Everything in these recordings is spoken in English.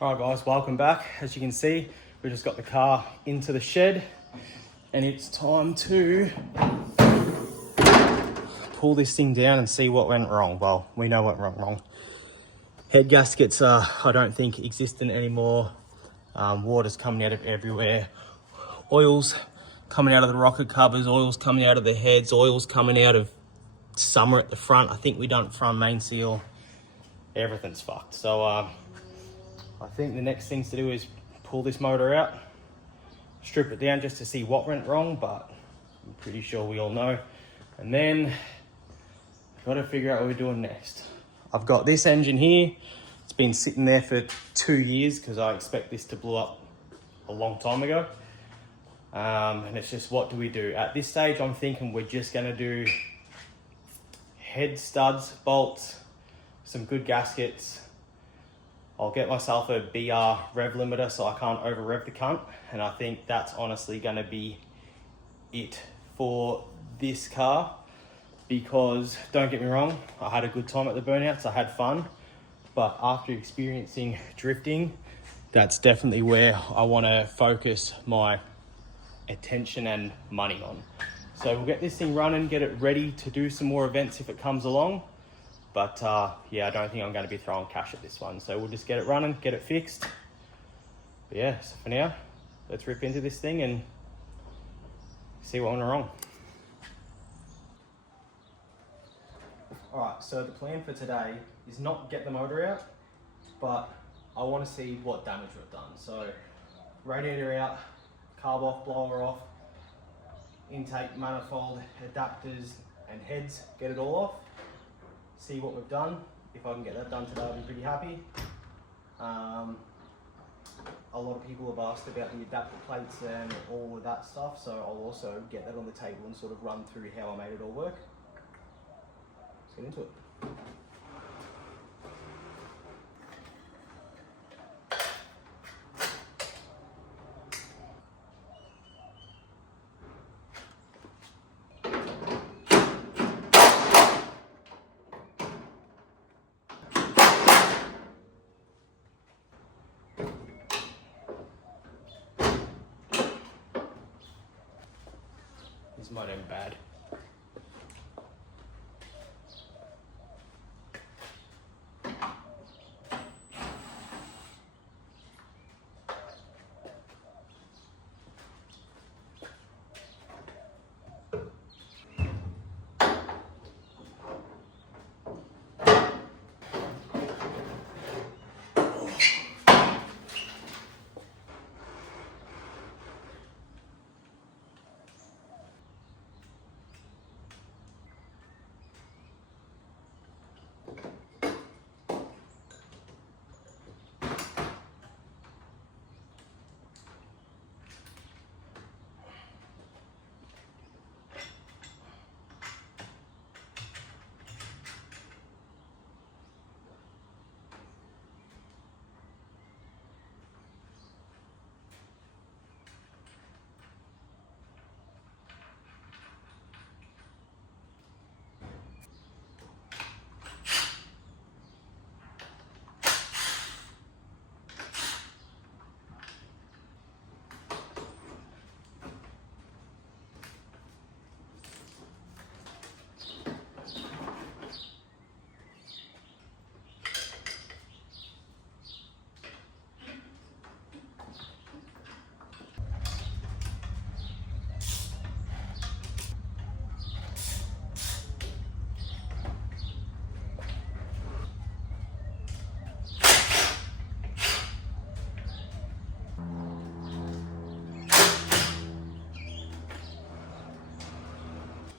Alright guys, welcome back. As you can see, we just got the car into the shed and it's time to pull this thing down and see what went wrong. Well, we know what went wrong. Head gaskets are, I don't think, existent anymore. Water's coming out of everywhere. Oils coming out of the rocker covers, oils coming out of the heads, oils coming out of summer at the front. I think we done front main seal. Everything's fucked. So I think the next things to do is pull this motor out, strip it down just to see what went wrong, but I'm pretty sure we all know. And then got to figure out what we're doing next. I've got this engine here. It's been sitting there for 2 years because I expect this to blow up a long time ago. And it's just, what do we do? At this stage, I'm thinking we're just going to do head studs, bolts, some good gaskets. I'll get myself a BR rev limiter so I can't over rev the cunt. And I think that's honestly going to be it for this car. Because, don't get me wrong, I had a good time at the burnouts, I had fun. But after experiencing drifting, that's definitely where I want to focus my attention and money on. So we'll get this thing running, get it ready to do some more events if it comes along. But yeah, I don't think I'm going to be throwing cash at this one. So we'll just get it running, get it fixed. But yeah, so for now, let's rip into this thing and see what went wrong. Alright, so the plan for today is not get the motor out, but I want to see what damage we've done. So radiator out, carb off, blower off, intake, manifold, adapters and heads, get it all off. See what we've done. If I can get that done today, I'll be pretty happy. A lot of people have asked about the adapter plates and all of that stuff, so I'll also get that on the table and sort of run through how I made it all work. Let's get into it. This might end bad.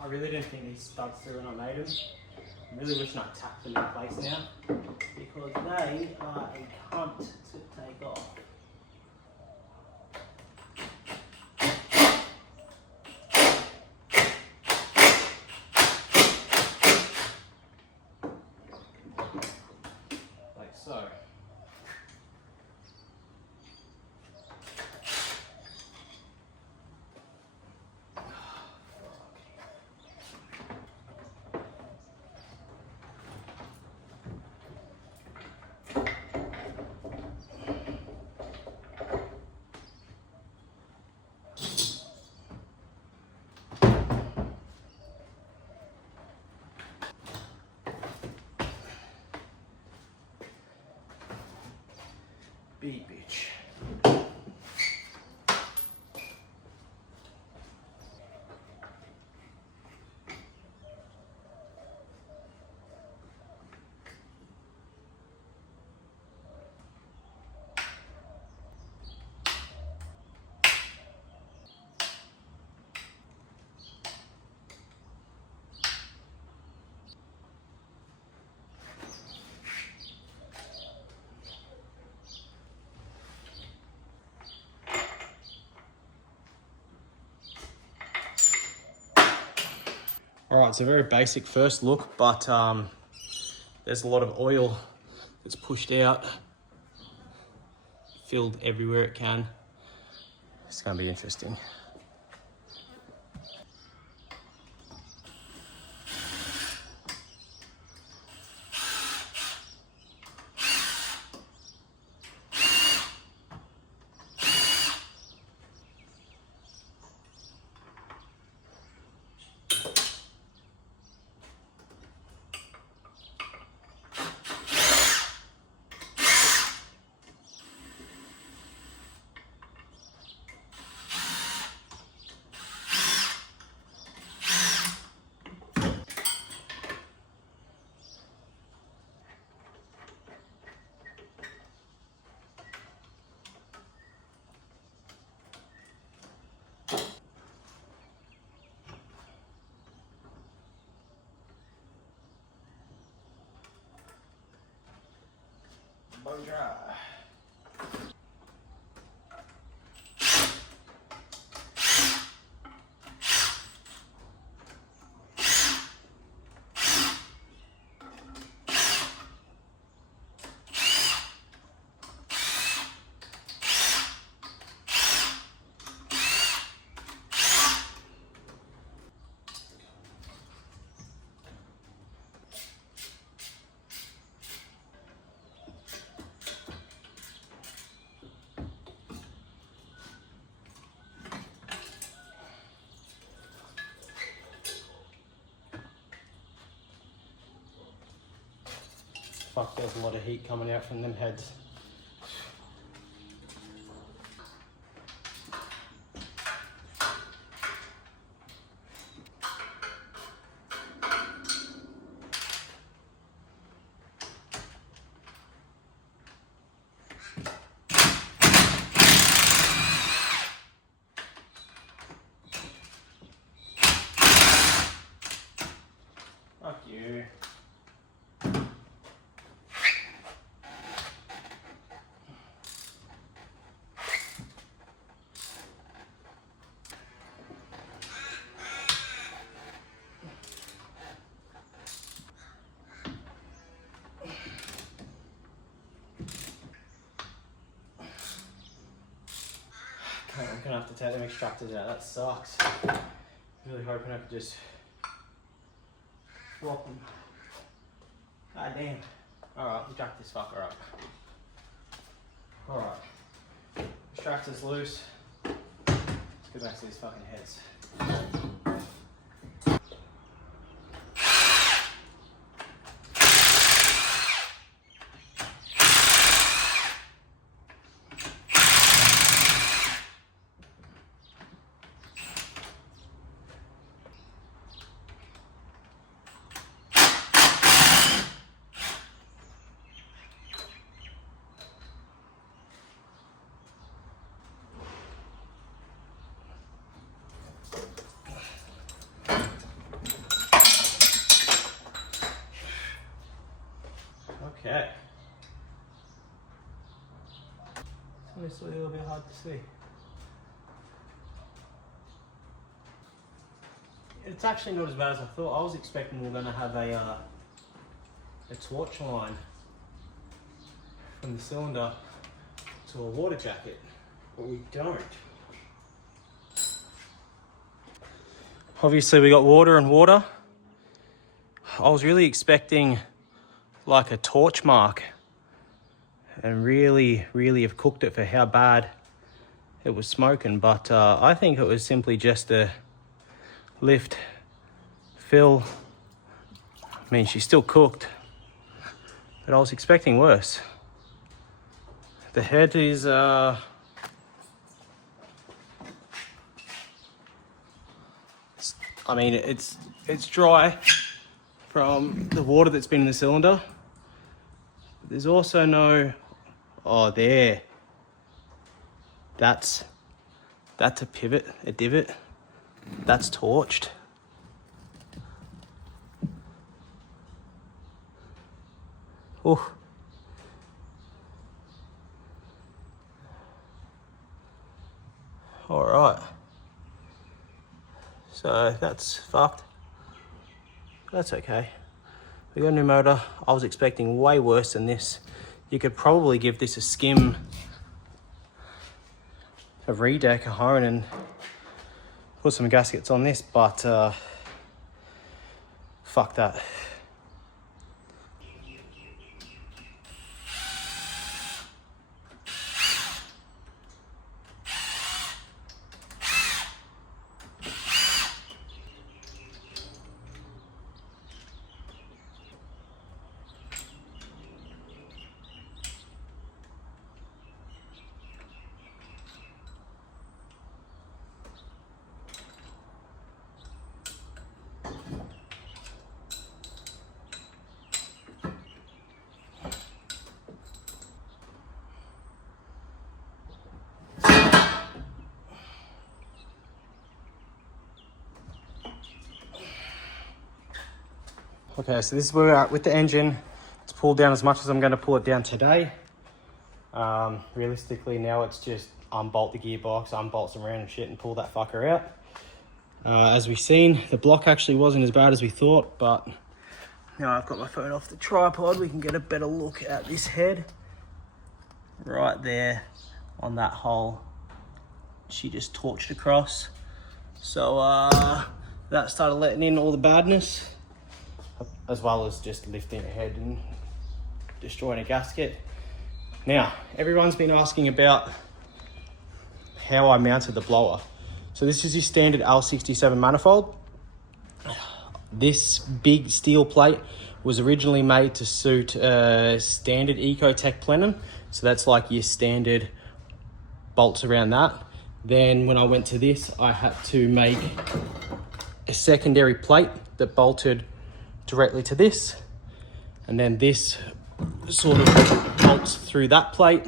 I really didn't think these studs through when I made them. I'm really wishing I tacked them in place now because they are a cunt to take off. Like so. Big bitch. All right, it's a very basic first look, but there's a lot of oil that's pushed out, filled everywhere it can. It's gonna be interesting. Blow dry. Fuck, there's a lot of heat coming out from them heads. Fuck you. Okay, I'm gonna have to take them extractors out. That sucks. Really hoping I could just swap them. God damn. Alright, we'll jack this fucker up. Alright. Extractor's loose. Let's go back to these fucking heads. Okay. It's honestly a little bit hard to see. It's actually not as bad as I thought. I was expecting we were going to have a torch line from the cylinder to a water jacket, but we don't. Obviously we got water and water. I was really expecting like a torch mark and really have cooked it for how bad it was smoking, but I think it was simply just a lift, fill. I mean, she's still cooked, but I was expecting worse. The head is I mean, it's dry from the water that's been in the cylinder. There's also no, oh, there. That's a pivot, a divot. That's torched. Oh. All right. So that's fucked. That's okay. We got a new motor. I was expecting way worse than this. You could probably give this a skim, a redeck, a hone, and put some gaskets on this, but fuck that. Okay, so this is where we're at with the engine. It's pulled down as much as I'm going to pull it down today. Realistically, now it's just unbolt the gearbox, unbolt some random shit and pull that fucker out. As we've seen, the block actually wasn't as bad as we thought, but now I've got my phone off the tripod, we can get a better look at this head. Right there on that hole, she just torched across. So that started letting in all the badness, as well as just lifting a head and destroying a gasket. Now, everyone's been asking about how I mounted the blower. So this is your standard L67 manifold. This big steel plate was originally made to suit a standard Ecotech plenum. So that's like your standard bolts around that. Then when I went to this, I had to make a secondary plate that bolted directly to this, and then this sort of bolts through that plate,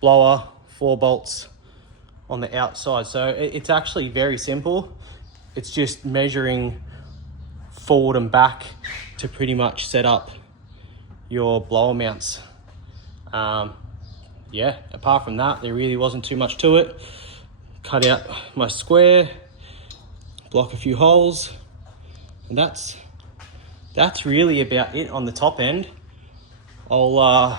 blower, 4 bolts on the outside. So it's actually very simple. It's just measuring forward and back to pretty much set up your blower mounts. Yeah, apart from that, there really wasn't too much to it. Cut out my square, block a few holes, and that's really about it on the top end. I'll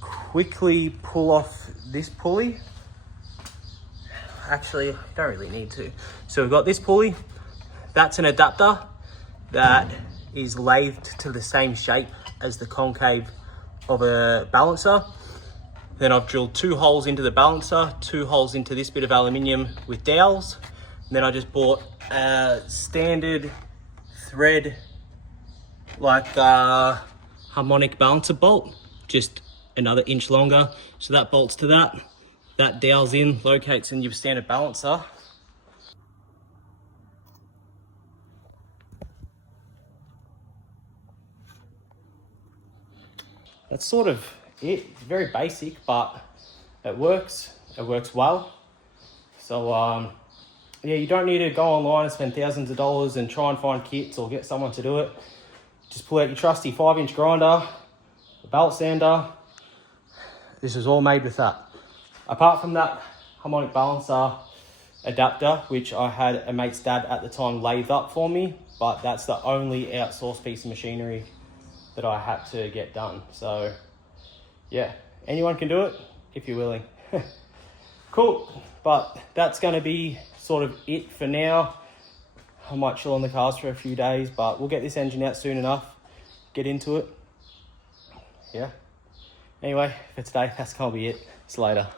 quickly pull off this pulley. Actually, I don't really need to. So we've got this pulley. That's an adapter that is lathed to the same shape as the concave of a balancer. Then I've drilled 2 holes into the balancer, 2 holes into this bit of aluminium with dowels. And then I just bought a standard thread, like harmonic balancer bolt, just another inch longer. So that bolts to that. That dowels in, locates in your standard balancer. That's sort of it. It's very basic, but it works. It works well. So yeah, you don't need to go online and spend thousands of dollars and try and find kits or get someone to do it. Just pull out your trusty 5-inch grinder, a belt sander. This is all made with that. Apart from that harmonic balancer adapter, which I had a mate's dad at the time lathe up for me, but that's the only outsourced piece of machinery that I had to get done. So yeah, anyone can do it if you're willing. Cool, but that's gonna be sort of it for now. I might chill on the cars for a few days, but we'll get this engine out soon enough, get into it. Yeah. Anyway, for today, that's gonna be it. See you later.